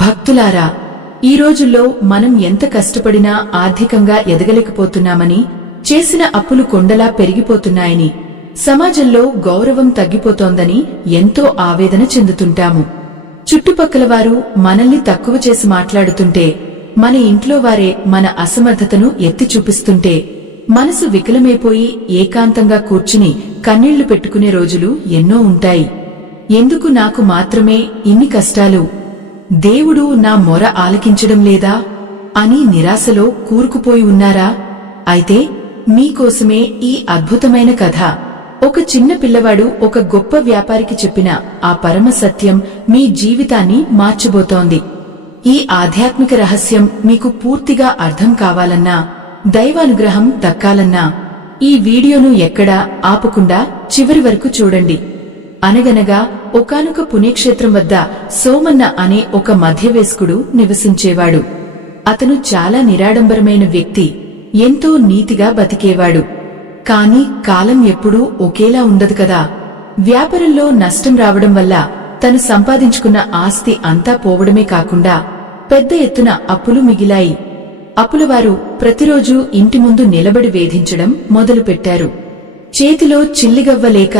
భక్తులారా, ఈ రోజుల్లో మనం ఎంత కష్టపడినా ఆర్థికంగా ఎదగలేకపోతున్నామని, చేసిన అప్పులు కొండలా పెరిగిపోతున్నాయని, సమాజంలో గౌరవం తగ్గిపోతోందని ఎంతో ఆవేదన చెందుతుంటాము. చుట్టుపక్కల వారు మనల్ని తక్కువ చేసి మాట్లాడుతుంటే, మన ఇంట్లో వారే మన అసమర్థతను ఎత్తి చూపిస్తుంటే మనసు వికలమైపోయి ఏకాంతంగా కూర్చుని కన్నీళ్లు పెట్టుకునే రోజులు ఎన్నో ఉంటాయి. ఎందుకు నాకు మాత్రమే ఇన్ని కష్టాలు? దేవుడు నా మొర ఆలకించడం లేదా అని నిరాశలో కూరుకుపోయి ఉన్నారా? అయితే మీకోసమే ఈ అద్భుతమైన కథ. ఒక చిన్న పిల్లవాడు ఒక గొప్ప వ్యాపారికి చెప్పిన ఆ పరమ సత్యం మీ జీవితాన్ని మార్చబోతోంది. ఈ ఆధ్యాత్మిక రహస్యం మీకు పూర్తిగా అర్థం కావాలన్నా, దైవానుగ్రహం దక్కాలన్నా ఈ వీడియోను ఎక్కడా ఆపకుండా చివరి వరకు చూడండి. అనగనగా ఒకానొక పుణ్యక్షేత్రం వద్ద సోమన్న అనే ఒక మధ్యవయస్కుడు నివసించేవాడు. అతను చాలా నిరాడంబరమైన వ్యక్తి, ఎంతో నీతిగా బతికేవాడు. కాని కాలం ఎప్పుడూ ఒకేలా ఉండదు కదా. వ్యాపారంలో నష్టం రావడం వల్ల తను సంపాదించుకున్న ఆస్తి అంతా పోవడమే కాకుండా పెద్ద ఎత్తున అప్పులు మిగిలాయి. అప్పులవారు ప్రతిరోజూ ఇంటి ముందు నిలబడి వేధించడం మొదలుపెట్టారు. చేతిలో చిల్లిగవ్వలేక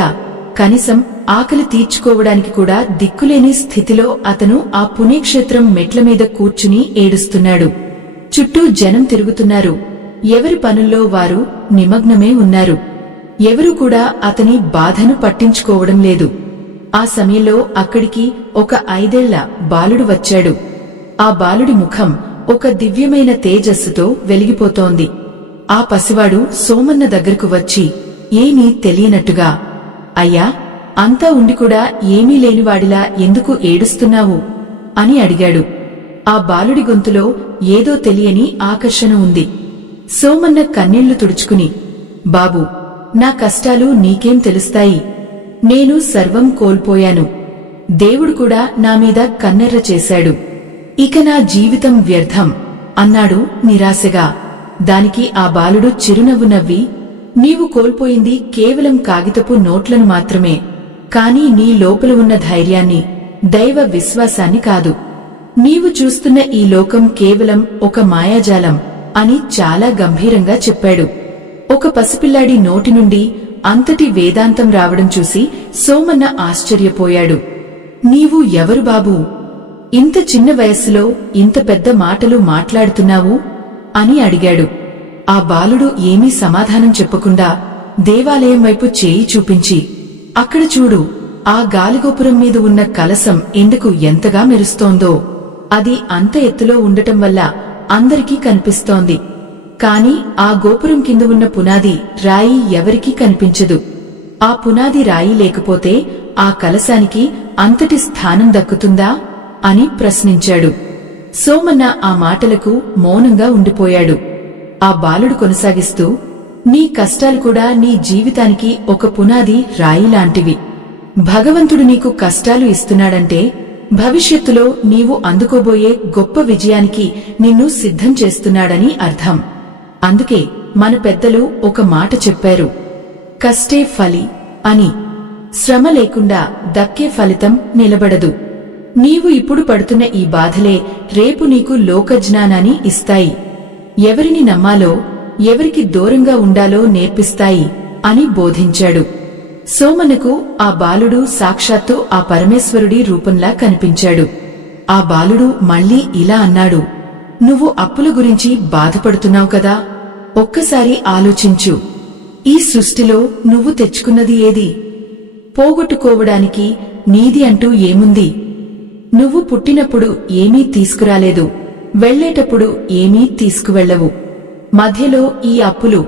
కనీసం ఆకలి తీర్చుకోవడానికి కూడా దిక్కులేని స్థితిలో అతను ఆ పుణ్యక్షేత్రం మెట్లమీద కూర్చుని ఏడుస్తున్నాడు. చుట్టూ జనం తిరుగుతున్నారు. ఎవరి పనుల్లో వారు నిమగ్నమే ఉన్నారు. ఎవరూ కూడా అతని బాధను పట్టించుకోవడం లేదు. ఆ సమయంలో అక్కడికి ఒక 5 ఏళ్ల బాలుడు వచ్చాడు. ఆ బాలుడి ముఖం ఒక దివ్యమైన తేజస్సుతో వెలిగిపోతోంది. ఆ పసివాడు సోమన్న దగ్గరకు వచ్చి ఏమీ తెలియనట్టుగా, అయ్యా, అంతా ఉండి కూడా ఏమీ లేనివాడిలా ఎందుకు ఏడుస్తున్నావు అని అడిగాడు. ఆ బాలుడి గొంతులో ఏదో తెలియని ఆకర్షణ ఉంది. సోమన్న కన్నీళ్లు తుడుచుకుని, బాబూ, నా కష్టాలు నీకేం తెలుస్తాయి? నేను సర్వం కోల్పోయాను. దేవుడు కూడా నా మీద కన్నెర్ర చేశాడు. ఇక నా జీవితం వ్యర్థం అన్నాడు నిరాశగా. దానికి ఆ బాలుడు చిరునవ్వు నవ్వి, నీవు కోల్పోయింది కేవలం కాగితపు నోట్లను మాత్రమే, కాని నీ లోపల ఉన్న ధైర్యాన్ని, దైవ విశ్వాసాన్ని కాదు. నీవు చూస్తున్న ఈ లోకం కేవలం ఒక మాయాజాలం అని చాలా గంభీరంగా చెప్పాడు. ఒక పసిపిల్లాడి నోటి నుండి అంతటి వేదాంతం రావడం చూసి సోమన్న ఆశ్చర్యపోయాడు. నీవు ఎవరు బాబూ? ఇంత చిన్న వయస్సులో ఇంత పెద్ద మాటలు మాట్లాడుతున్నావు అని అడిగాడు. ఆ బాలుడు ఏమీ సమాధానం చెప్పకుండా దేవాలయం వైపు చేయి చూపించి, అక్కడ చూడు, ఆ గాలిగోపురం మీద ఉన్న కలశం ఎందుకు ఎంతగా మెరుస్తోందో. అది అంత ఎత్తులో ఉండటం వల్ల అందరికీ కనిపిస్తోంది. కాని ఆ గోపురం కింద ఉన్న పునాది రాయి ఎవరికీ కనిపించదు. ఆ పునాది రాయి లేకపోతే ఆ కలశానికి అంతటి స్థానం దక్కుతుందా అని ప్రశ్నించాడు. సోమన్న ఆ మాటలకు మౌనంగా ఉండిపోయాడు. ఆ బాలుడు కొనసాగిస్తూ, నీ కష్టాలు కూడా నీ జీవితానికి ఒక పునాది రాయిలాంటివి. భగవంతుడు నీకు కష్టాలు ఇస్తున్నాడంటే భవిష్యత్తులో నీవు అందుకోబోయే గొప్ప విజయానికి నిన్ను సిద్ధం చేస్తున్నాడని అర్థం. అందుకే మన పెద్దలు ఒక మాట చెప్పారు, కష్టే ఫలి అని. శ్రమ లేకుండా దక్కే ఫలితం నిలబడదు. నీవు ఇప్పుడు పడుతున్న ఈ బాధలే రేపు నీకు లోకజ్ఞానాన్ని ఇస్తాయి. ఎవరిని నమ్మాలో, ఎవరికి దూరంగా ఉండాలో నేర్పిస్తాయి అని బోధించాడు. సోమన్నకు ఆ బాలుడు సాక్షాత్తు ఆ పరమేశ్వరుడి రూపంలా కనిపించాడు. ఆ బాలుడు మళ్లీ ఇలా అన్నాడు, నువ్వు అప్పుల గురించి బాధపడుతున్నావు కదా, ఒక్కసారి ఆలోచించు. ఈ సృష్టిలో నువ్వు తెచ్చుకున్నది ఏది? పోగొట్టుకోవడానికి నీది అంటూ ఏముంది? నువ్వు పుట్టినప్పుడు ఏమీ తీసుకురాలేదు, వెళ్లేటప్పుడు ఏమీ తీసుకువెళ్లవు. మధ్యలో ఈ అప్పులు,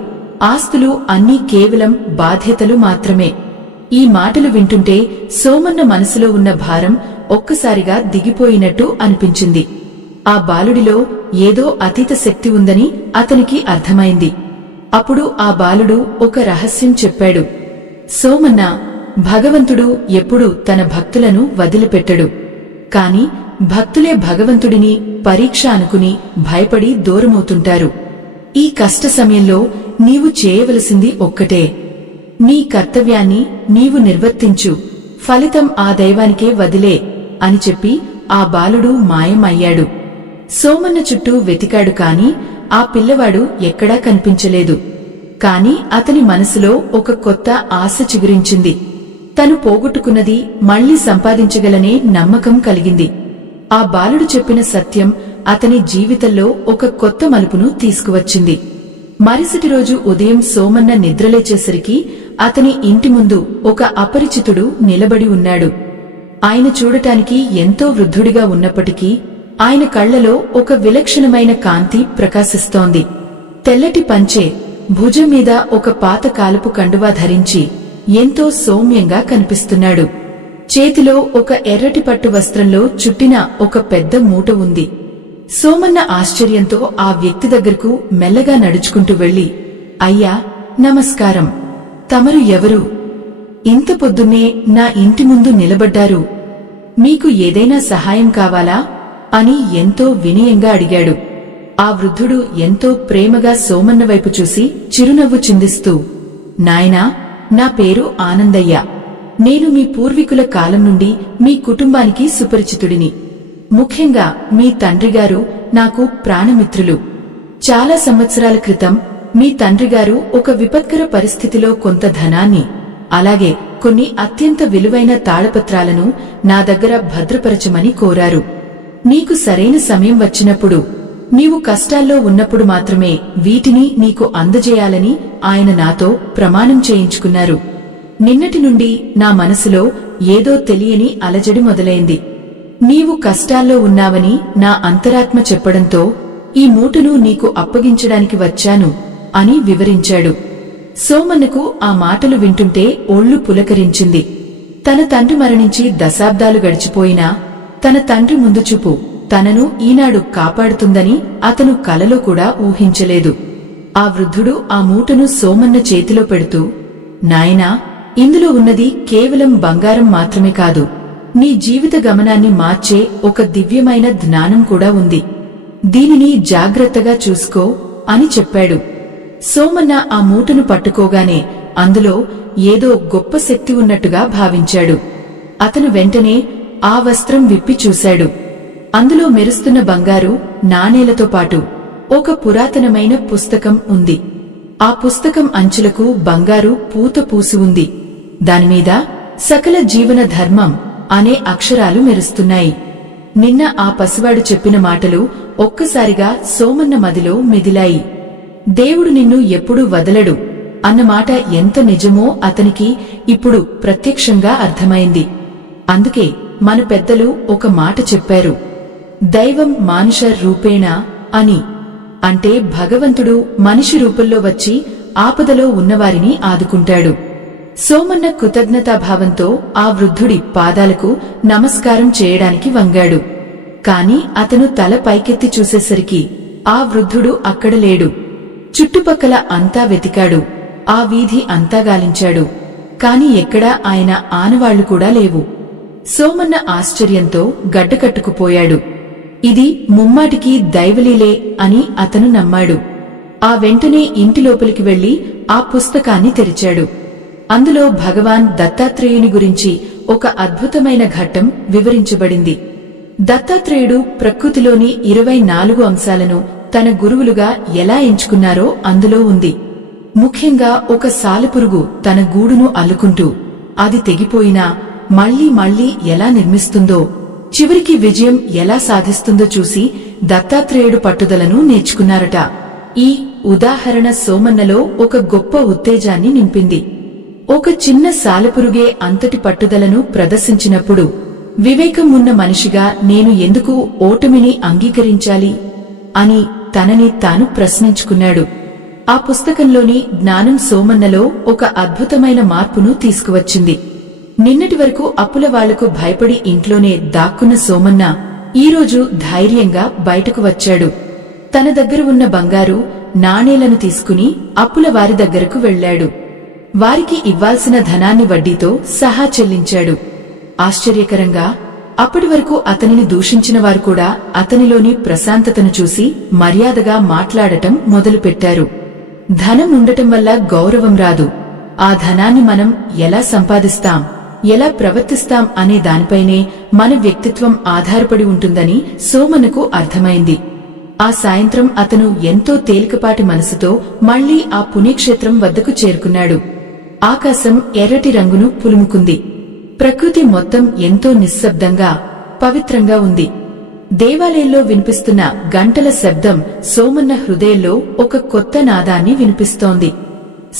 ఆస్తులు అన్నీ కేవలం బాధ్యతలు మాత్రమే. ఈ మాటలు వింటుంటే సోమన్న మనసులో ఉన్న భారం ఒక్కసారిగా దిగిపోయినట్టు అనిపించింది. ఆ బాలుడిలో ఏదో అతీత శక్తి ఉందని అతనికి అర్థమైంది. అప్పుడు ఆ బాలుడు ఒక రహస్యం చెప్పాడు. సోమన్న, భగవంతుడు ఎప్పుడూ తన భక్తులను వదిలిపెట్టడు. కాని భక్తులే భగవంతుడిని పరీక్ష అనుకుని భయపడి దూరమవుతుంటారు. ఈ కష్ట సమయంలో నీవు చేయవలసింది ఒక్కటే, నీ కర్తవ్యాన్ని నీవు నిర్వర్తించు, ఫలితం ఆ దైవానికే వదిలే అని చెప్పి ఆ బాలుడు మాయమయ్యాడు. సోమన్న చుట్టూ వెతికాడు కాని ఆ పిల్లవాడు ఎక్కడా కనిపించలేదు. కాని అతని మనసులో ఒక కొత్త ఆశ చిగురించింది. తను పోగొట్టుకున్నది మళ్లీ సంపాదించగలనే నమ్మకం కలిగింది. ఆ బాలుడు చెప్పిన సత్యం అతని జీవితంలో ఒక కొత్త మలుపును తీసుకువచ్చింది. మరుసటి రోజు ఉదయం సోమన్న నిద్రలేచేసరికి అతని ఇంటి ముందు ఒక అపరిచితుడు నిలబడి ఉన్నాడు. ఆయన చూడటానికి ఎంతో వృద్ధుడిగా ఉన్నప్పటికీ ఆయన కళ్లలో ఒక విలక్షణమైన కాంతి ప్రకాశిస్తోంది. తెల్లటి పంచె, భుజం మీద ఒక పాత కాలపు కండువా ధరించి ఎంతో సౌమ్యంగా కనిపిస్తున్నాడు. చేతిలో ఒక ఎర్రటి పట్టు వస్త్రంలో చుట్టిన ఒక పెద్ద మూట ఉంది. సోమన్న ఆశ్చర్యంతో ఆ వ్యక్తి దగ్గరకు మెల్లగా నడుచుకుంటూ వెళ్లి, అయ్యా, నమస్కారం. తమరు ఎవరు? ఇంత పొద్దున్నే నా ఇంటి ముందు నిలబడ్డారు. మీకు ఏదైనా సహాయం కావాలా అని ఎంతో వినయంగా అడిగాడు. ఆ వృద్ధుడు ఎంతో ప్రేమగా సోమన్న వైపు చూసి చిరునవ్వు చిందిస్తూ, నాయనా, నా పేరు ఆనందయ్య. నేను మీ పూర్వీకుల కాలం నుండి మీ కుటుంబానికి సుపరిచితుడిని. ముఖ్యంగా మీ తండ్రిగారు నాకు ప్రాణమిత్రులు. చాలా సంవత్సరాల క్రితం మీ తండ్రిగారు ఒక విపత్కర పరిస్థితిలో కొంత ధనాన్ని, అలాగే కొన్ని అత్యంత విలువైన తాళపత్రాలను నా దగ్గర భద్రపరచమని కోరారు. నీకు సరైన సమయం వచ్చినప్పుడు, నీవు కష్టాల్లో ఉన్నప్పుడు మాత్రమే వీటిని నీకు అందజేయాలని ఆయన నాతో ప్రమాణం చేయించుకున్నారు. నిన్నటి నుండి నా మనసులో ఏదో తెలియని అలజడి మొదలైంది. నీవు కష్టాల్లో ఉన్నావని నా అంతరాత్మ చెప్పడంతో ఈ మూటను నీకు అప్పగించడానికి వచ్చాను అని వివరించాడు. సోమన్నకు ఆ మాటలు వింటుంటే ఒళ్ళు పులకరించింది. తన తండ్రి మరణించి దశాబ్దాలు గడిచిపోయినా తన తండ్రి ముందుచూపు తనను ఈనాడు కాపాడుతుందని అతను కలలో కూడా ఊహించలేదు. ఆ వృద్ధుడు ఆ మూటను సోమన్న చేతిలో పెడుతూ, నాయనా, ఇందులో ఉన్నది కేవలం బంగారం మాత్రమే కాదు, నీ జీవిత గమనాన్ని మార్చే ఒక దివ్యమైన జ్ఞానం కూడా ఉంది. దీనిని జాగ్రత్తగా చూసుకో అని చెప్పాడు. సోమన్న ఆ మూటను పట్టుకోగానే అందులో ఏదో గొప్ప శక్తి ఉన్నట్టుగా భావించాడు. అతను వెంటనే ఆ వస్త్రం విప్పి చూశాడు. అందులో మెరుస్తున్న బంగారు నాణేలతో పాటు ఒక పురాతనమైన పుస్తకం ఉంది. ఆ పుస్తకం అంచులకు బంగారు పూత పూసి ఉంది. దానిమీద సకల జీవన ధర్మం అనే అక్షరాలు మెరుస్తున్నాయి. నిన్న ఆ పసివాడు చెప్పిన మాటలు ఒక్కసారిగా సోమన్న మదిలో మెదిలాయి. దేవుడు నిన్ను ఎప్పుడూ వదలడు అన్నమాట ఎంత నిజమో అతనికి ఇప్పుడు ప్రత్యక్షంగా అర్థమైంది. అందుకే మన పెద్దలు ఒక మాట చెప్పారు, దైవం మానుష రూపేణ అని. అంటే భగవంతుడు మనిషి రూపంలో వచ్చి ఆపదలో ఉన్నవారిని ఆదుకుంటాడు. సోమన్న కృతజ్ఞతాభావంతో ఆ వృద్ధుడి పాదాలకు నమస్కారం చేయడానికి వంగాడు. కాని అతను తల పైకెత్తి చూసేసరికి ఆ వృద్ధుడు అక్కడ లేడు. చుట్టుపక్కల అంతా వెతికాడు. ఆ వీధి అంతా గాలించాడు. కాని ఎక్కడా ఆయన ఆనవాళ్లు కూడా లేవు. సోమన్న ఆశ్చర్యంతో గడ్డకట్టుకుపోయాడు. ఇది ముమ్మాటికి దైవలీలే అని అతను నమ్మాడు. ఆ వెంటనే ఇంటి లోపలికి వెళ్లి ఆ పుస్తకాన్ని తెరిచాడు. అందులో భగవాన్ దత్తాత్రేయుని గురించి ఒక అద్భుతమైన ఘట్టం వివరించబడింది. దత్తాత్రేయుడు ప్రకృతిలోని 24 అంశాలను తన గురువులుగా ఎలా ఎంచుకున్నారో అందులో ఉంది. ముఖ్యంగా ఒక సాలెపురుగు తన గూడును అల్లుకుంటూ అది తెగిపోయినా మళ్లీ మళ్లీ ఎలా నిర్మిస్తుందో, చివరికి విజయం ఎలా సాధిస్తుందో చూసి దత్తాత్రేయుడు పట్టుదలను నేర్చుకున్నారట. ఈ ఉదాహరణ సోమన్నలో ఒక గొప్ప ఉత్తేజాన్ని నింపింది. ఒక చిన్న సాలెపురుగే అంతటి పట్టుదలను ప్రదర్శించినప్పుడు వివేకం ఉన్న మనిషిగా నేను ఎందుకు ఓటమిని అంగీకరించాలి అని తనని తాను ప్రశ్నించుకున్నాడు. ఆ పుస్తకంలోని జ్ఞానం సోమన్నలో ఒక అద్భుతమైన మార్పును తీసుకువచ్చింది. నిన్నటి వరకు అప్పుల వాళ్లకు భయపడి ఇంట్లోనే దాక్కున్న సోమన్న ఈరోజు ధైర్యంగా బయటకు వచ్చాడు. తన దగ్గర ఉన్న బంగారు నాణేలను తీసుకుని అప్పుల వారి దగ్గరకు వెళ్లాడు. వారికి ఇవ్వాల్సిన ధనాన్ని వడ్డీతో సహా చెల్లించాడు. ఆశ్చర్యకరంగా అప్పటి వరకు అతనిని దూషించిన వారు కూడా అతనిలోని ప్రశాంతతను చూసి మర్యాదగా మాట్లాడటం మొదలుపెట్టారు. ధనం ఉండటం వల్ల గౌరవం రాదు. ఆ ధనాన్ని మనం ఎలా సంపాదిస్తాం, ఎలా ప్రవర్తిస్తాం అనే దానిపైనే మన వ్యక్తిత్వం ఆధారపడి ఉంటుందని సోమన్నకు అర్థమైంది. ఆ సాయంత్రం అతను ఎంతో తేలికపాటి మనసుతో మళ్లీ ఆ పుణ్యక్షేత్రం వద్దకు చేరుకున్నాడు. ఆకాశం ఎర్రటి రంగును పులుముకుంది. ప్రకృతి మొత్తం ఎంతో నిశ్శబ్దంగా, పవిత్రంగా ఉంది. దేవాలయంలో వినిపిస్తున్న గంటల శబ్దం సోమన్న హృదయంలో ఒక కొత్త నాదాన్ని వినిపిస్తోంది.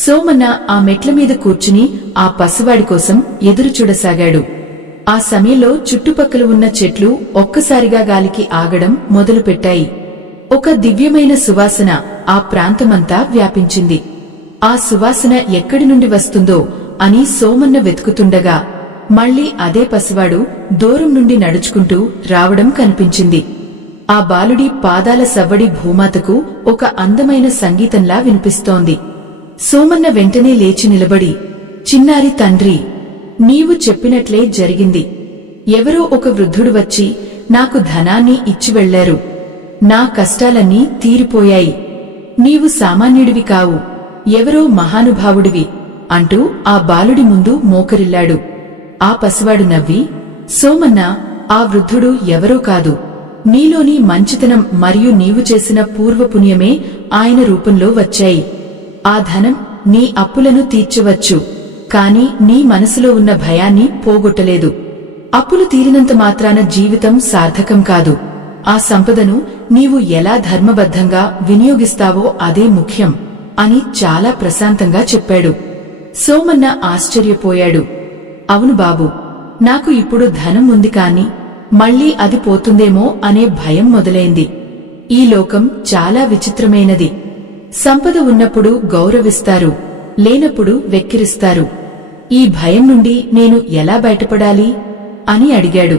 సోమన్న ఆ మెట్ల మీద కూర్చుని ఆ పసివాడి కోసం ఎదురుచూడసాగాడు. ఆ సమయంలో చుట్టుపక్కల ఉన్న చెట్లు ఒక్కసారిగా గాలికి ఆగడం మొదలుపెట్టాయి. ఒక దివ్యమైన సువాసన ఆ ప్రాంతమంతా వ్యాపించింది. ఆ సువాసన ఎక్కడి నుండి వస్తుందో అని సోమన్న వెతుకుతుండగా మళ్లీ అదే పసివాడు దూరం నుండి నడుచుకుంటూ రావడం కనిపించింది. ఆ బాలుడి పాదాల సవ్వడి భూమాతకు ఒక అందమైన సంగీతంలా వినిపిస్తోంది. సోమన్న వెంటనే లేచి నిలబడి, చిన్నారి తండ్రి, నీవు చెప్పినట్లే జరిగింది. ఎవరో ఒక వృద్ధుడు వచ్చి నాకు ధనాన్ని ఇచ్చి వెళ్లారు. నా కష్టాలన్నీ తీరిపోయాయి. నీవు సామాన్యుడివి కావు, ఎవరో మహానుభావుడివి అంటూ ఆ బాలుడి ముందు మోకరిల్లాడు. ఆ పసివాడు నవ్వి, సోమన్న, ఆ వృద్ధుడు ఎవరో కాదు, నీలోని మంచితనం మరియు నీవు చేసిన పూర్వపుణ్యమే ఆయన రూపంలో వచ్చాయి. ఆ ధనం నీ అప్పులను తీర్చవచ్చు, కాని నీ మనసులో ఉన్న భయాన్ని పోగొట్టలేదు. అప్పులు తీరినంత మాత్రాన జీవితం సార్థకం కాదు. ఆ సంపదను నీవు ఎలా ధర్మబద్ధంగా వినియోగిస్తావో అదే ముఖ్యం అని చాలా ప్రశాంతంగా చెప్పాడు. సోమన్న ఆశ్చర్యపోయాడు. అవును బాబు, నాకు ఇప్పుడు ధనం ఉంది కాని మళ్లీ అది పోతుందేమో అనే భయం మొదలైంది. ఈ లోకం చాలా విచిత్రమైనది. సంపద ఉన్నప్పుడు గౌరవిస్తారు, లేనప్పుడు వెక్కిరిస్తారు. ఈ భయం నుండి నేను ఎలా బయటపడాలి అని అడిగాడు.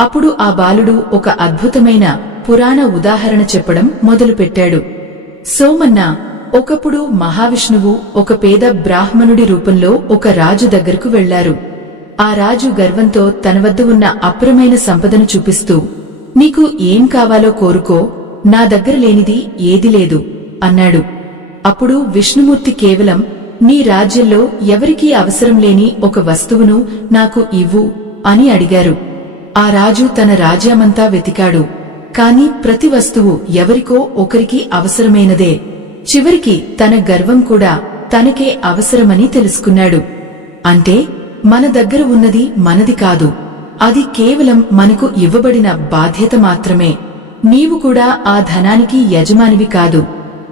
అప్పుడు ఆ బాలుడు ఒక అద్భుతమైన పురాణ ఉదాహరణ చెప్పడం మొదలుపెట్టాడు. సోమన్న, ఒకప్పుడు మహావిష్ణువు ఒక పేద బ్రాహ్మణుడి రూపంలో ఒక రాజు దగ్గరకు వెళ్లారు. ఆ రాజు గర్వంతో తన వద్ద ఉన్న అప్రమైన సంపదను చూపిస్తూ, నీకు ఏం కావాలో కోరుకో, నా దగ్గర లేనిది ఏదీ లేదు అన్నాడు. అప్పుడు విష్ణుమూర్తి కేవలం, నీ రాజ్యంలో ఎవరికీ అవసరం లేని ఒక వస్తువును నాకు ఇవ్వు అని అడిగారు. ఆ రాజు తన రాజ్యమంతా వెతికాడు, కాని ప్రతి వస్తువు ఎవరికో ఒకరికి అవసరమైనదే. చివరికి తన గర్వం కూడా తనకే అవసరమని తెలుసుకున్నాడు. అంటే మన దగ్గర ఉన్నది మనది కాదు, అది కేవలం మనకు ఇవ్వబడిన బాధ్యత మాత్రమే. నీవు కూడా ఆ ధనానికి యజమానివి కాదు,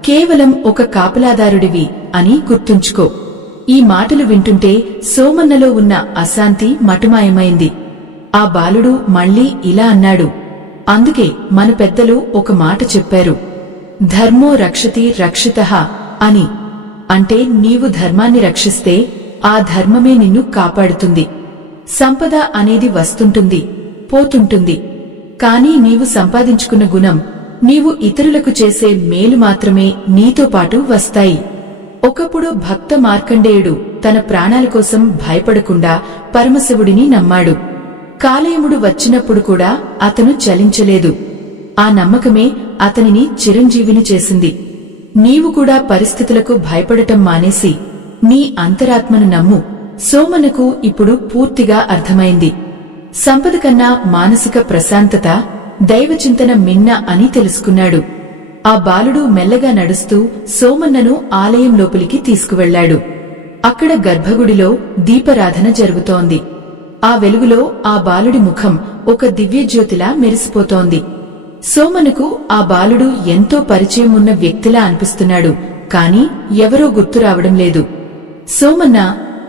కేవలం ఒక కాపలాదారుడివి అని గుర్తుంచుకో. ఈ మాటలు వింటుంటే సోమన్నలో ఉన్న అశాంతి మటుమాయమైంది. ఆ బాలుడు మళ్లీ ఇలా అన్నాడు, అందుకే మన పెద్దలు ఒక మాట చెప్పారు, ధర్మో రక్షతి రక్షితః అని. అంటే నీవు ధర్మాన్ని రక్షిస్తే ఆ ధర్మమే నిన్ను కాపాడుతుంది. సంపద అనేది వస్తుంటుంది, పోతుంటుంది. కాని నీవు సంపాదించుకున్న గుణం, నీవు ఇతరులకు చేసే మేలు మాత్రమే నీతో పాటు వస్తాయి. ఒకప్పుడు భక్త మార్కండేయుడు తన ప్రాణాల కోసం భయపడకుండా పరమశివుడిని నమ్మాడు. కాలయముడు వచ్చినప్పుడు కూడా అతను చలించలేదు. ఆ నమ్మకమే అతనిని చిరంజీవిని చేసింది. నీవు కూడా పరిస్థితులకు భయపడటం మానేసి నీ అంతరాత్మను నమ్ము. సోమన్నకు ఇప్పుడు పూర్తిగా అర్థమైంది. సంపద కన్నా మానసిక ప్రశాంతత, దైవచింతన మిన్న అని తెలుసుకున్నాడు. ఆ బాలుడు మెల్లగా నడుస్తూ సోమన్నను ఆలయం లోపలికి తీసుకువెళ్లాడు. అక్కడ గర్భగుడిలో దీపారాధన జరుగుతోంది. ఆ వెలుగులో ఆ బాలుడి ముఖం ఒక దివ్యజ్యోతిలా మెరిసిపోతోంది. సోమన్నకు ఆ బాలుడు ఎంతో పరిచయం ఉన్న వ్యక్తిలా అనిపిస్తున్నాడు, కాని ఎవరో గుర్తు రావడం లేదు. సోమన్న,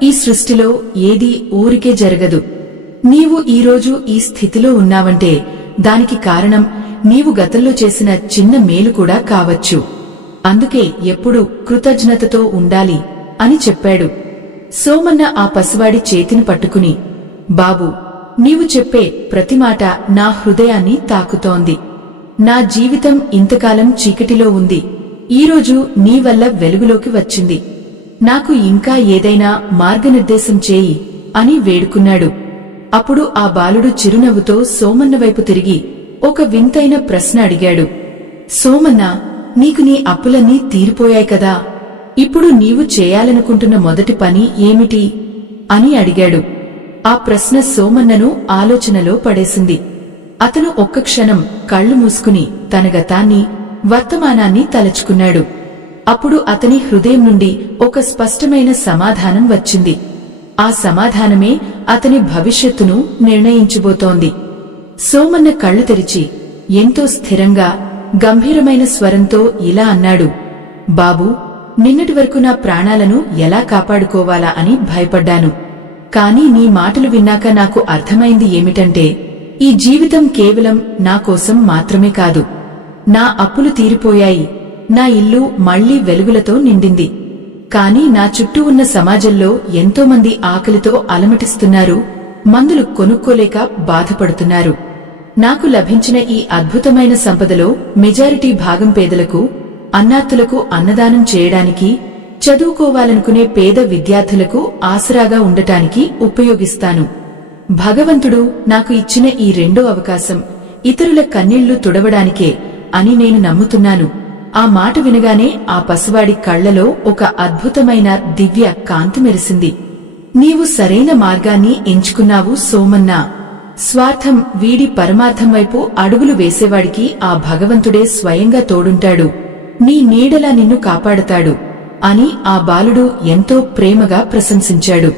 ఈ సృష్టిలో ఏదీ ఊరికే జరగదు. నీవు ఈరోజు ఈ స్థితిలో ఉన్నావంటే దానికి కారణం నీవు గతంలో చేసిన చిన్న మేలు కూడా కావచ్చు. అందుకే ఎప్పుడూ కృతజ్ఞతతో ఉండాలి అని చెప్పాడు. సోమన్న ఆ పసివాడి చేతిని పట్టుకుని, బాబూ, నీవు చెప్పే ప్రతి మాట నా హృదయాన్ని తాకుతోంది. నా జీవితం ఇంతకాలం చీకటిలో ఉంది, ఈరోజు నీ వల్ల వెలుగులోకి వచ్చింది. నాకు ఇంకా ఏదైనా మార్గనిర్దేశం చేయి అని వేడుకున్నాడు. అప్పుడు ఆ బాలుడు చిరునవ్వుతో సోమన్న వైపు తిరిగి ఒక వింతైన ప్రశ్న అడిగాడు. సోమన్న, నీకు నీ అప్పులన్నీ తీరిపోయాయి కదా, ఇప్పుడు నీవు చేయాలనుకుంటున్న మొదటి పని ఏమిటి అని అడిగాడు. ఆ ప్రశ్న సోమన్నను ఆలోచనలో పడేసింది. అతను ఒక్క క్షణం కళ్ళు మూసుకుని తన గతాన్ని, వర్తమానాన్ని తలచుకున్నాడు. అప్పుడు అతని హృదయం నుండి ఒక స్పష్టమైన సమాధానం వచ్చింది. ఆ సమాధానమే అతని భవిష్యత్తును నిర్ణయించబోతోంది. సోమన్న కళ్ళు తెరిచి ఎంతో స్థిరంగా, గంభీరమైన స్వరంతో ఇలా అన్నాడు. బాబూ, నిన్నటి వరకు నా ప్రాణాలను ఎలా కాపాడుకోవాలా అని భయపడ్డాను. కాని నీ మాటలు విన్నాక నాకు అర్థమైంది ఏమిటంటే, ఈ జీవితం కేవలం నా కోసం మాత్రమే కాదు. నా అప్పులు తీరిపోయాయి, నా ఇల్లు మళ్లీ వెలుగులతో నిండింది. కాని నా చుట్టూ ఉన్న సమాజంలో ఎంతోమంది ఆకలితో అలమటిస్తున్నారు, మందులు కొనుక్కోలేక బాధపడుతున్నారు. నాకు లభించిన ఈ అద్భుతమైన సంపదలో మెజారిటీ భాగం పేదలకు, అన్నార్తులకు అన్నదానం చేయడానికి, చదువుకోవాలనుకునే పేద విద్యార్థులకు ఆసరాగా ఉండటానికి ఉపయోగిస్తాను. భగవంతుడు నాకు ఇచ్చిన ఈ రెండో అవకాశం ఇతరుల కన్నీళ్లు తుడవడానికే అని నేను నమ్ముతున్నాను. ఆ మాట వినగానే ఆ పసివాడి కళ్లలో ఒక అద్భుతమైన దివ్య కాంతి మెరిసింది. నీవు సరైన మార్గాన్ని ఎంచుకున్నావు సోమన్నా. స్వార్థం వీడి పరమార్థం వైపు అడుగులు వేసేవాడికి ఆ భగవంతుడే స్వయంగా తోడుంటాడు, నీ నీడలా నిన్ను కాపాడుతాడు అని ఆ బాలుడు ఎంతో ప్రేమగా ప్రశంసించాడు.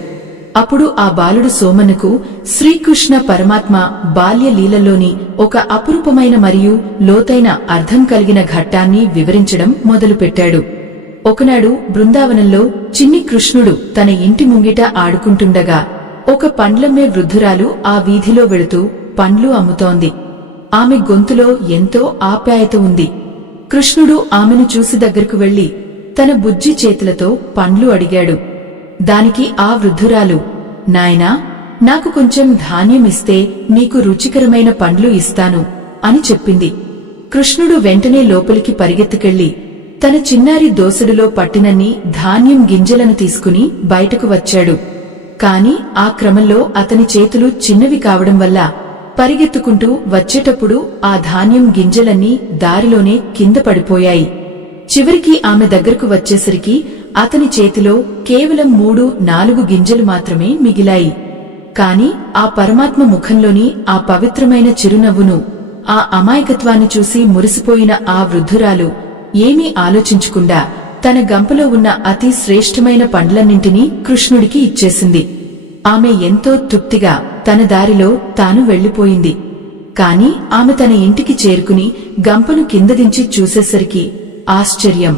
అప్పుడు ఆ బాలుడు సోమన్నకు శ్రీకృష్ణ పరమాత్మ బాల్య లీలలోని ఒక అపురూపమైన మరియు లోతైన అర్థం కలిగిన ఘట్టాన్ని వివరించడం మొదలుపెట్టాడు. ఒకనాడు బృందావనంలో చిన్ని కృష్ణుడు తన ఇంటి ముంగిట ఆడుకుంటుండగా ఒక పండ్లమ్మే వృద్ధురాలు ఆ వీధిలో వెళుతూ పండ్లు అమ్ముతోంది. ఆమె గొంతులో ఎంతో ఆప్యాయత ఉంది. కృష్ణుడు ఆమెను చూసి దగ్గరకు వెళ్లి తన బుజ్జి చేతులతో పండ్లు అడిగాడు. దానికి ఆ వృద్ధురాలు, నాయనా, నాకు కొంచెం ధాన్యం ఇస్తే నీకు రుచికరమైన పండ్లు ఇస్తాను అని చెప్పింది. కృష్ణుడు వెంటనే లోపలికి పరిగెత్తుకెళ్లి తన చిన్నారి దోసెడులో పట్టినన్ని ధాన్యం గింజలను తీసుకుని బయటకు వచ్చాడు. కాని ఆ క్రమంలో అతని చేతులు చిన్నవి కావడం వల్ల పరిగెత్తుకుంటూ వచ్చేటప్పుడు ఆ ధాన్యం గింజలన్నీ దారిలోనే కింద పడిపోయాయి. చివరికి ఆమె దగ్గరకు వచ్చేసరికి అతని చేతిలో కేవలం 3-4 గింజలు మాత్రమే మిగిలాయి. కాని ఆ పరమాత్మ ముఖంలోని ఆ పవిత్రమైన చిరునవ్వును, ఆ అమాయకత్వాన్ని చూసి మురిసిపోయిన ఆ వృద్ధురాలు ఏమీ ఆలోచించకుండా తన గంపలో ఉన్న అతి శ్రేష్టమైన పండ్లన్నింటినీ కృష్ణుడికి ఇచ్చేసింది. ఆమె ఎంతో తృప్తిగా తన దారిలో తాను వెళ్లిపోయింది. కాని ఆమె తన ఇంటికి చేరుకుని గంపను కిందదించి చూసేసరికి ఆశ్చర్యం!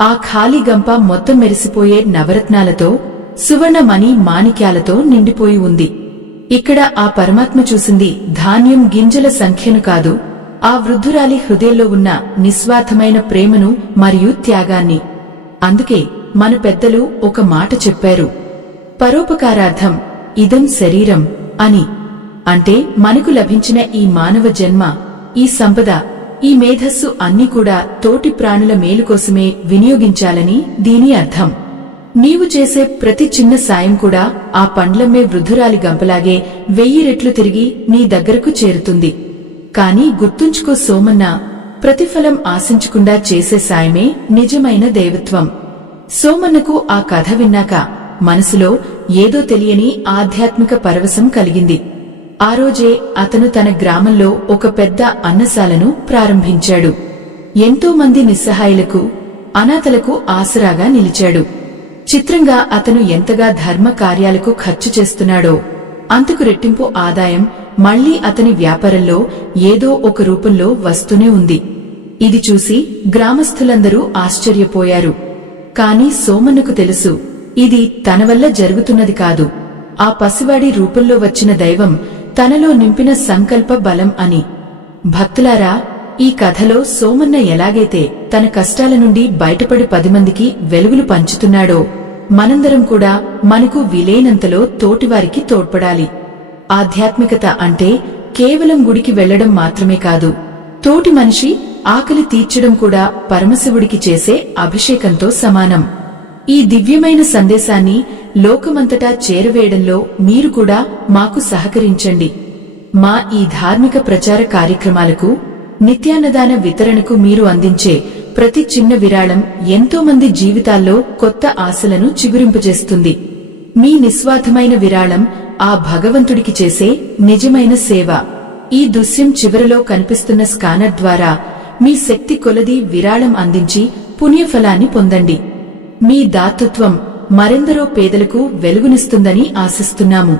ఆ ఖాళీ గంప మొత్తం మెరిసిపోయే నవరత్నాలతో, సువర్ణమణి మాణిక్యాలతో నిండిపోయి ఉంది. ఇక్కడ ఆ పరమాత్మ చూసింది ధాన్యం గింజల సంఖ్యను కాదు, ఆ వృద్ధురాలి హృదయంలో ఉన్న నిస్వార్థమైన ప్రేమను మరియు త్యాగాన్ని. అందుకే మన పెద్దలు ఒక మాట చెప్పారు, పరోపకారార్థం ఇదం శరీరం అని. అంటే మనకు లభించిన ఈ మానవ జన్మ, ఈ సంపద, ఈ మేధస్సు అన్నీ కూడా తోటి ప్రాణుల మేలు కోసమే వినియోగించాలని దీని అర్థం. నీవు చేసే ప్రతి చిన్న సాయం కూడా ఆ పండ్లమ్మే వృద్ధురాలి గంపలాగే 1000 రెట్లు తిరిగి నీ దగ్గరకు చేరుతుంది. కాని గుర్తుంచుకో సోమన్న, ప్రతిఫలం ఆశించకుండా చేసే సాయమే నిజమైన దైవత్వం. సోమన్నకు ఆ కథ విన్నాక మనసులో ఏదో తెలియని ఆధ్యాత్మిక పరవశం కలిగింది. ఆ రోజే అతను తన గ్రామంలో ఒక పెద్ద అన్నశాలను ప్రారంభించాడు. ఎంతో మంది నిస్సహాయులకు, అనాథలకు ఆసరాగా నిలిచాడు. చిత్రంగా అతను ఎంతగా ధర్మ కార్యాలకు ఖర్చు చేస్తున్నాడో అంతకు రెట్టింపు ఆదాయం మళ్లీ అతని వ్యాపారంలో ఏదో ఒక రూపంలో వస్తూనే ఉంది. ఇది చూసి గ్రామస్థులందరూ ఆశ్చర్యపోయారు. కాని సోమన్నకు తెలుసు, ఇది తన వల్ల జరుగుతున్నది కాదు, ఆ పసివాడి రూపంలో వచ్చిన దైవం తనలో నింపిన సంకల్ప బలం అని. భక్తులారా, ఈ కథలో సోమన్న ఎలాగైతే తన కష్టాల నుండి బయటపడి 10 మందికి వెలుగులు పంచుతున్నాడో, మనందరం కూడా మనకు వీలైనంతలో తోటివారికి తోడ్పడాలి. ఆధ్యాత్మికత అంటే కేవలం గుడికి వెళ్లడం మాత్రమే కాదు, తోటి మనిషి ఆకలి తీర్చడం కూడా పరమశివుడికి చేసే అభిషేకంతో సమానం. ఈ దివ్యమైన సందేశాన్ని లోకమంతటా చేరవేయడంలో మీరు కూడా మాకు సహకరించండి. మా ఈ ధార్మిక ప్రచార కార్యక్రమాలకు, నిత్యాన్నదాన వితరణకు మీరు అందించే ప్రతి చిన్న విరాళం ఎంతో మంది జీవితాల్లో కొత్త ఆశలను చిగురింపజేస్తుంది. మీ నిస్వార్థమైన విరాళం ఆ భగవంతుడికి చేసే నిజమైన సేవ. ఈ దృశ్యం చివరలో కనిపిస్తున్న స్కానర్ ద్వారా మీ శక్తి కొలది విరాళం అందించి పుణ్యఫలాన్ని పొందండి. మీ దాతృత్వం మరెందరో పేదలకు వెలుగునిస్తుందని ఆశిస్తున్నాము.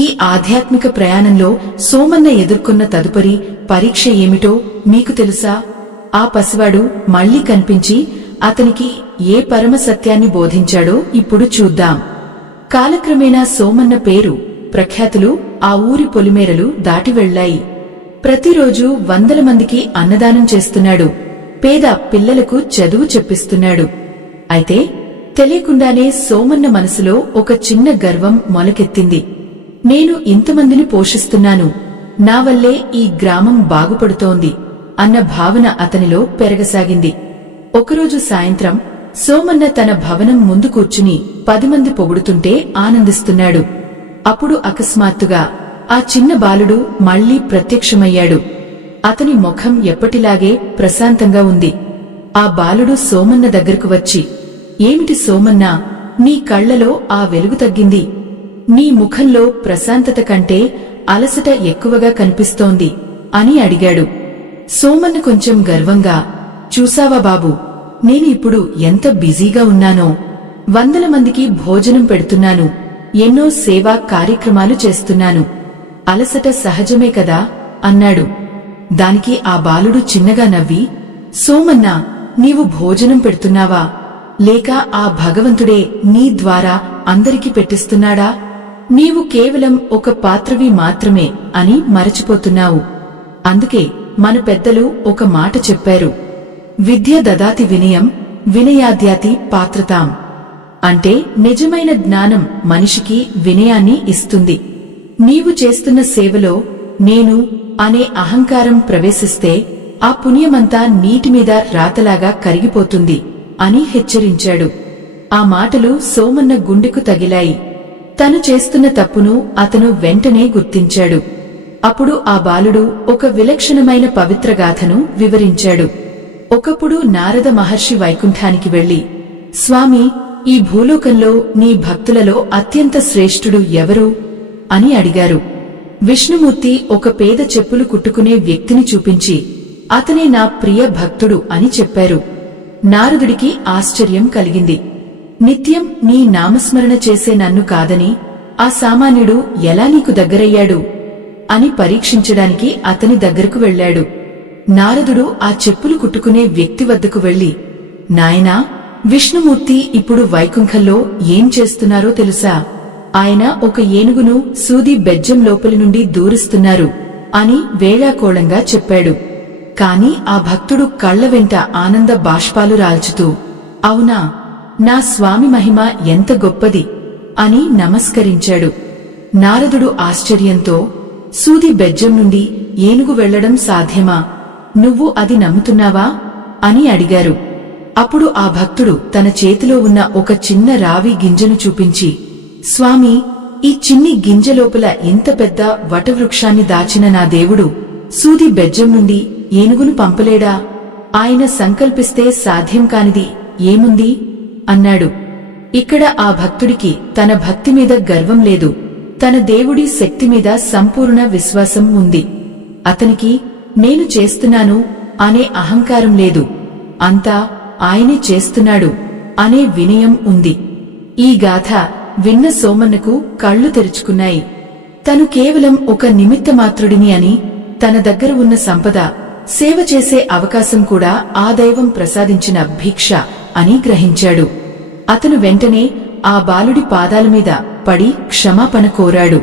ఈ ఆధ్యాత్మిక ప్రయాణంలో సోమన్న ఎదుర్కొన్న తదుపరి పరీక్ష ఏమిటో మీకు తెలుసా? ఆ పసివాడు మళ్లీ కనిపించి అతనికి ఏ పరమ సత్యాన్ని బోధించాడో ఇప్పుడు చూద్దాం. కాలక్రమేణా సోమన్న పేరు ప్రఖ్యాతులు ఆ ఊరి పొలిమేరలు దాటి వెళ్లాయి. ప్రతిరోజు వందల మందికి అన్నదానం చేస్తున్నాడు. పేద పిల్లలకు చదువు చెప్పిస్తున్నాడు. అయితే తెలియకుండానే సోమన్న మనసులో ఒక చిన్న గర్వం మొలకెత్తింది. నేను ఇంతమందిని పోషిస్తున్నాను, నా వల్లే ఈ గ్రామం బాగుపడుతోంది అన్న భావన అతనిలో పెరగసాగింది. ఒకరోజు సాయంత్రం సోమన్న తన భవనం ముందు కూర్చుని 10 మంది పొగుడుతుంటే ఆనందిస్తున్నాడు. అప్పుడు అకస్మాత్తుగా ఆ చిన్న బాలుడు మళ్లీ ప్రత్యక్షమయ్యాడు. అతని ముఖం ఎప్పటిలాగే ప్రశాంతంగా ఉంది. ఆ బాలుడు సోమన్న దగ్గరకు వచ్చి, ఏమిటి సోమన్నా, నీ కళ్లలో ఆ వెలుగు తగ్గింది. నీ ముఖంలో ప్రశాంతత కంటే అలసట ఎక్కువగా కనిపిస్తోంది అని అడిగాడు. సోమన్న కొంచెం గర్వంగా, చూసావా బాబూ, నేను ఇప్పుడు ఎంత బిజీగా ఉన్నానో. వందల మందికి భోజనం పెడుతున్నాను, ఎన్నో సేవా కార్యక్రమాలు చేస్తున్నాను. అలసట సహజమే కదా అన్నాడు. దానికి ఆ బాలుడు చిన్నగా నవ్వి, సోమన్నా, నీవు భోజనం పెడుతున్నావా, లేక ఆ భగవంతుడే నీ ద్వారా అందరికీ పెట్టిస్తున్నాడా? నీవు కేవలం ఒక పాత్రవి మాత్రమే అని మరచిపోతున్నావు. అందుకే మన పెద్దలు ఒక మాట చెప్పారు, విద్య దదాతి వినయం, వినయాద్యాతి పాత్రతాం. అంటే నిజమైన జ్ఞానం మనిషికి వినయాన్ని ఇస్తుంది. నీవు చేస్తున్న సేవలో నేను అనే అహంకారం ప్రవేశిస్తే ఆ పుణ్యమంతా నీటిమీద రాతలాగా కరిగిపోతుంది అని హెచ్చరించాడు. ఆ మాటలు సోమన్న గుండెకు తగిలాయి. తను చేస్తున్న తప్పును అతను వెంటనే గుర్తించాడు. అప్పుడు ఆ బాలుడు ఒక విలక్షణమైన పవిత్రగాథను వివరించాడు. ఒకప్పుడు నారద మహర్షి వైకుంఠానికి వెళ్లి, స్వామి, ఈ భూలోకంలో నీ భక్తులలో అత్యంత శ్రేష్ఠుడు ఎవరు అని అడిగారు. విష్ణుమూర్తి ఒక పేద చెప్పులు కుట్టుకునే వ్యక్తిని చూపించి, అతనే నా ప్రియ భక్తుడు అని చెప్పారు. నారదుడికి ఆశ్చర్యం కలిగింది. నిత్యం నీ నామస్మరణ చేసే నన్ను కాదని ఆ సామాన్యుడు ఎలా నీకు దగ్గరయ్యాడు అని పరీక్షించడానికి అతని దగ్గరకు వెళ్లాడు. నారదుడు ఆ చెప్పులు కుట్టుకునే వ్యక్తి వద్దకు వెళ్లి, నాయనా, విష్ణుమూర్తి ఇప్పుడు వైకుంఠంలో ఏం చేస్తున్నారో తెలుసా? ఆయన ఒక ఏనుగును సూది బెజ్జం లోపలి నుండి దూరిస్తున్నారు అని వేళాకోళంగా చెప్పాడు. కాని ఆ భక్తుడు కళ్ల వెంట ఆనంద బాష్పాలు రాల్చుతూ, అవునా, నా స్వామి మహిమ ఎంత గొప్పది అని నమస్కరించాడు. నారదుడు ఆశ్చర్యంతో, సూది బెజ్జం నుండి ఏనుగు వెళ్లడం సాధ్యమా? నువ్వు అది నమ్ముతున్నావా అని అడిగారు. అప్పుడు ఆ భక్తుడు తన చేతిలో ఉన్న ఒక చిన్న రావి గింజను చూపించి, స్వామి, ఈ చిన్ని గింజ లోపల ఇంత పెద్ద వటవృక్షాన్ని దాచిన నా దేవుడు సూది బెజ్జం నుండి ఏనుగును పంపలేడా? ఆయన సంకల్పిస్తే సాధ్యం కానిది ఏముంది అన్నాడు. ఇక్కడ ఆ భక్తుడికి తన భక్తి మీద గర్వం లేదు, తన దేవుడి శక్తి మీద సంపూర్ణ విశ్వాసం ఉంది. అతనికి నేను చేస్తున్నాను అనే అహంకారం లేదు, అంతా ఆయనే చేస్తున్నాడు అనే వినయం ఉంది. ఈ గాథ విన్న సోమన్నకు కళ్ళు తెరుచుకున్నాయి. తను కేవలం ఒక నిమిత్తమాత్రుడిని అని, తన దగ్గర ఉన్న సంపద, సేవ చేసే అవకాశం కూడా ఆ దైవం ప్రసాదించిన భిక్ష అని గ్రహించాడు. అతను వెంటనే ఆ బాలుడి పాదాలమీద పడి క్షమాపణ కోరాడు.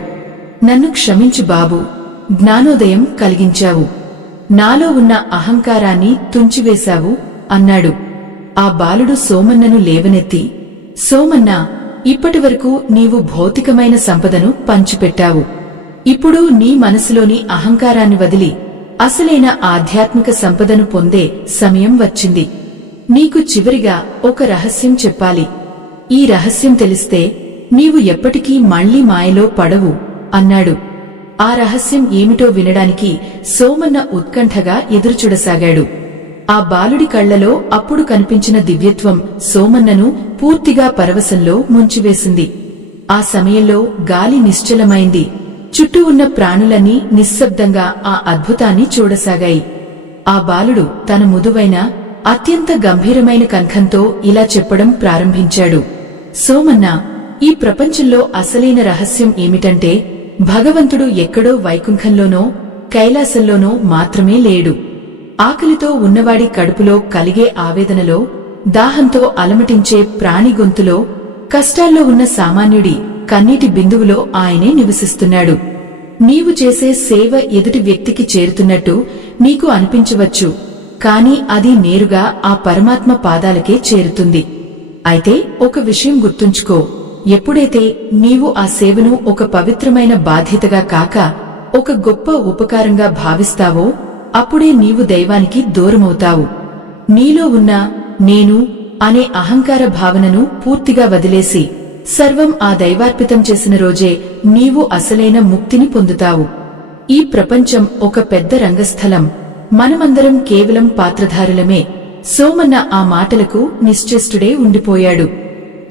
నన్ను క్షమించు బాబూ, జ్ఞానోదయం కలిగించావు, నాలో ఉన్న అహంకారాన్ని తుంచివేశావు అన్నాడు. ఆ బాలుడు సోమన్నను లేవనెత్తి, సోమన్నా, ఇప్పటివరకు నీవు భౌతికమైన సంపదను పంచిపెట్టావు. ఇప్పుడు నీ మనసులోని అహంకారాన్ని వదిలి అసలైన ఆధ్యాత్మిక సంపదను పొందే సమయం వచ్చింది. నీకు చివరిగా ఒక రహస్యం చెప్పాలి. ఈ రహస్యం తెలిస్తే నీవు ఎప్పటికీ మళ్లీ మాయలో పడవు అన్నాడు. ఆ రహస్యం ఏమిటో వినడానికి సోమన్న ఉత్కంఠగా ఎదురుచూడసాగాడు. ఆ బాలుడి కళ్లలో అప్పుడు కనిపించిన దివ్యత్వం సోమన్నను పూర్తిగా పరవశంలో ముంచివేసింది. ఆ సమయంలో గాలి నిశ్చలమైంది. చుట్టూ ఉన్న ప్రాణులన్నీ నిశ్శబ్దంగా ఆ అద్భుతాన్ని చూడసాగాయి. ఆ బాలుడు తన ముదువైన అత్యంత గంభీరమైన కంఠంతో ఇలా చెప్పడం ప్రారంభించాడు. సోమన్న, ఈ ప్రపంచంలో అసలైన రహస్యం ఏమిటంటే భగవంతుడు ఎక్కడో వైకుంఠంలోనో కైలాసంలోనో మాత్రమే లేడు. ఆకలితో ఉన్నవాడి కడుపులో కలిగే ఆవేదనలో, దాహంతో అలమటించే ప్రాణి గొంతులో, కష్టాల్లో ఉన్న సామాన్యుడి కన్నీటి బిందువులో ఆయనే నివసిస్తున్నాడు. నీవు చేసే సేవ ఎదుటి వ్యక్తికి చేరుతున్నట్టు నీకు అనిపించవచ్చు, కాని అది నేరుగా ఆ పరమాత్మ పాదాలకే చేరుతుంది. అయితే ఒక విషయం గుర్తుంచుకో, ఎప్పుడైతే నీవు ఆ సేవను ఒక పవిత్రమైన బాధ్యతగా కాక ఒక గొప్ప ఉపకారంగా భావిస్తావో అప్పుడే నీవు దైవానికి దూరమవుతావు. నీలో ఉన్న నేను అనే అహంకార భావనను పూర్తిగా వదిలేసి సర్వం ఆ దైవార్పితం చేసిన రోజే నీవు అసలైన ముక్తిని పొందుతావు. ఈ ప్రపంచం ఒక పెద్ద రంగస్థలం, మనమందరం కేవలం పాత్రధారులమే. సోమన్న ఆ మాటలకు నిశ్చేష్టుడే ఉండిపోయాడు.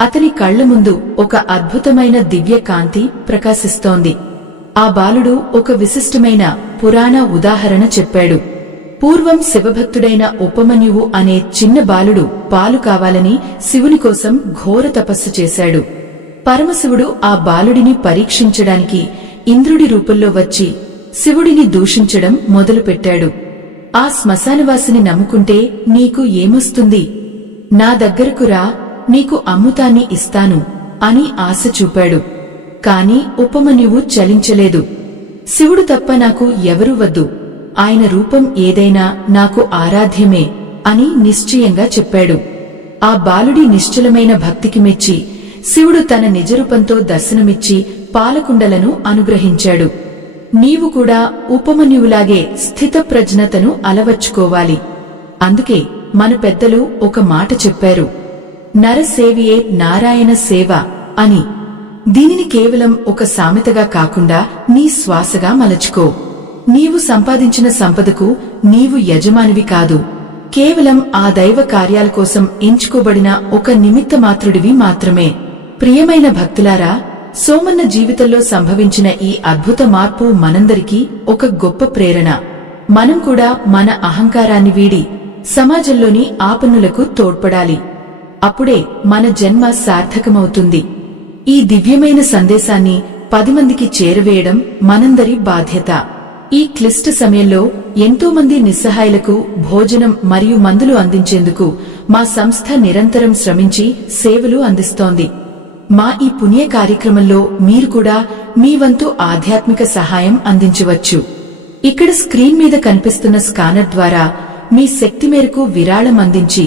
అతని కళ్ల ముందు ఒక అద్భుతమైన దివ్య కాంతి ప్రకాశిస్తోంది. ఆ బాలుడు ఒక విశిష్టమైన పురాణ ఉదాహరణ చెప్పాడు. పూర్వం శివభక్తుడైన ఉపమన్యువు అనే చిన్న బాలుడు పాలు కావాలని శివుని కోసం ఘోర తపస్సు చేశాడు. పరమశివుడు ఆ బాలుడిని పరీక్షించడానికి ఇంద్రుడి రూపంలో వచ్చి శివుడిని దూషించడం మొదలుపెట్టాడు. ఆ శ్మశానవాసిని నమ్ముకుంటే నీకు ఏమొస్తుంది? నా దగ్గరకు రా, నీకు అమృతాన్ని ఇస్తాను అని ఆశ చూపాడు. కాని ఉపమన్యువు చలించలేదు. శివుడు తప్ప నాకు ఎవరూ వద్దు, ఆయన రూపం ఏదైనా నాకు ఆరాధ్యమే అని నిశ్చయంగా చెప్పాడు. ఆ బాలుడి నిశ్చలమైన భక్తికి మెచ్చి శివుడు తన నిజరూపంతో దర్శనమిచ్చి పాలకుండలను అనుగ్రహించాడు. నీవు కూడా ఉపమన్యువులాగే స్థితప్రజ్ఞతను అలవర్చుకోవాలి. అందుకే మన పెద్దలు ఒక మాట చెప్పారు, నరసేవియే నారాయణ సేవ అని. దీనిని కేవలం ఒక సామెతగా కాకుండా నీ శ్వాసగా మలచుకో. నీవు సంపాదించిన సంపదకు నీవు యజమానివి కాదు, కేవలం ఆ దైవ కార్యాల కోసం ఎంచుకోబడిన ఒక నిమిత్తమాత్రుడివి మాత్రమే. ప్రియమైన భక్తులారా, సోమన్న జీవితంలో సంభవించిన ఈ అద్భుత మార్పు మనందరికీ ఒక గొప్ప ప్రేరణ. మనం కూడా మన అహంకారాన్ని వీడి సమాజంలోని ఆపన్నులకు తోడ్పడాలి. అప్పుడే మన జన్మ సార్థకమవుతుంది. ఈ దివ్యమైన సందేశాన్ని 10 మందికి చేరవేయడం మనందరి బాధ్యత. ఈ క్లిష్ట సమయంలో ఎంతో మంది నిస్సహాయులకు భోజనం మరియు మందులు అందించేందుకు మా సంస్థ నిరంతరం శ్రమించి సేవలు అందిస్తోంది. మా ఈ పుణ్య కార్యక్రమంలో మీరు కూడా మీ వంతు ఆధ్యాత్మిక సహాయం అందించవచ్చు. ఇక్కడ స్క్రీన్ మీద కనిపిస్తున్న స్కానర్ ద్వారా మీ శక్తి మేరకు విరాళం అందించి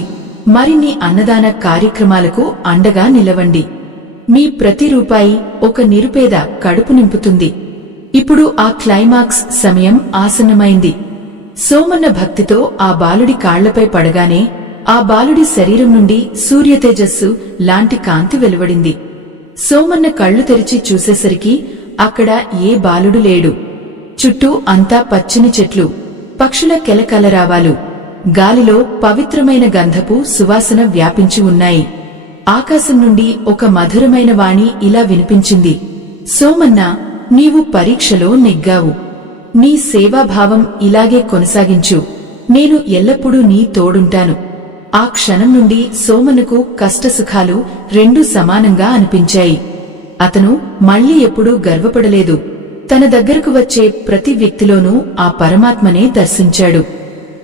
మరిన్ని అన్నదాన కార్యక్రమాలకు అండగా నిలవండి. మీ ప్రతి రూపాయి ఒక నిరుపేద కడుపు నింపుతుంది. ఇప్పుడు ఆ క్లైమాక్స్ సమయం ఆసన్నమైంది. సోమన్న భక్తితో ఆ బాలుడి కాళ్లపై పడగానే ఆ బాలుడి శరీరం నుండి సూర్యతేజస్సు లాంటి కాంతి వెలువడింది. సోమన్న కళ్లు తెరిచి చూసేసరికి అక్కడ ఏ బాలుడు లేడు. చుట్టూ అంతా పచ్చని చెట్లు, పక్షుల కెలకలరావాలు, గాలిలో పవిత్రమైన గంధపు సువాసన వ్యాపించి ఉన్నాయి. ఆకాశం నుండి ఒక మధురమైన వాణి ఇలా వినిపించింది, సోమన్న, నీవు పరీక్షలో నెగ్గావు. నీ సేవాభావం ఇలాగే కొనసాగించు, నేను ఎల్లప్పుడూ నీ తోడుంటాను. ఆ క్షణం నుండి సోమన్నకు కష్టసుఖాలు రెండూ సమానంగా అనిపించాయి. అతను మళ్లీ ఎప్పుడూ గర్వపడలేదు. తన దగ్గరకు వచ్చే ప్రతి వ్యక్తిలోనూ ఆ పరమాత్మనే దర్శించాడు.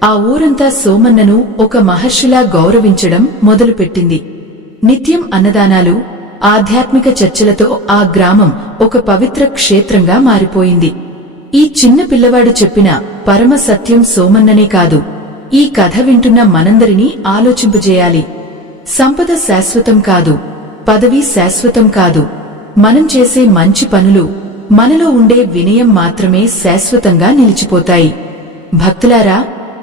ఆ ఊరంతా సోమన్నను ఒక మహర్షిలా గౌరవించడం మొదలుపెట్టింది. నిత్యం అన్నదానాలు, ఆధ్యాత్మిక చర్చలతో ఆ గ్రామం ఒక పవిత్ర క్షేత్రంగా మారిపోయింది. ఈ చిన్న పిల్లవాడు చెప్పిన పరమ సత్యం సోమన్ననే కాదు, ఈ కథ వింటున్న మనందరినీ ఆలోచింపజేయాలి. సంపద శాశ్వతం కాదు, పదవి శాశ్వతం కాదు, మనం చేసే మంచి పనులు, మనలో ఉండే వినయం మాత్రమే శాశ్వతంగా నిలిచిపోతాయి. భక్తులారా,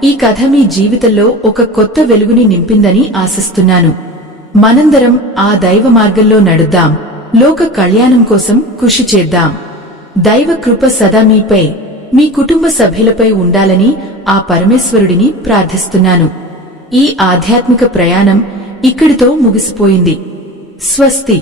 ఈ కథ మీ జీవితంలో ఒక కొత్త వెలుగుని నింపిందని ఆశిస్తున్నాను. మనందరం ఆ దైవ మార్గంలో నడుద్దాం, లోక కళ్యాణం కోసం కృషి చేద్దాం. దైవ కృప సదా మీపై, మీ కుటుంబ సభ్యులపై ఉండాలని ఆ పరమేశ్వరుడిని ప్రార్థిస్తున్నాను. ఈ ఆధ్యాత్మిక ప్రయాణం ఇక్కడితో ముగిసిపోయింది. స్వస్తి.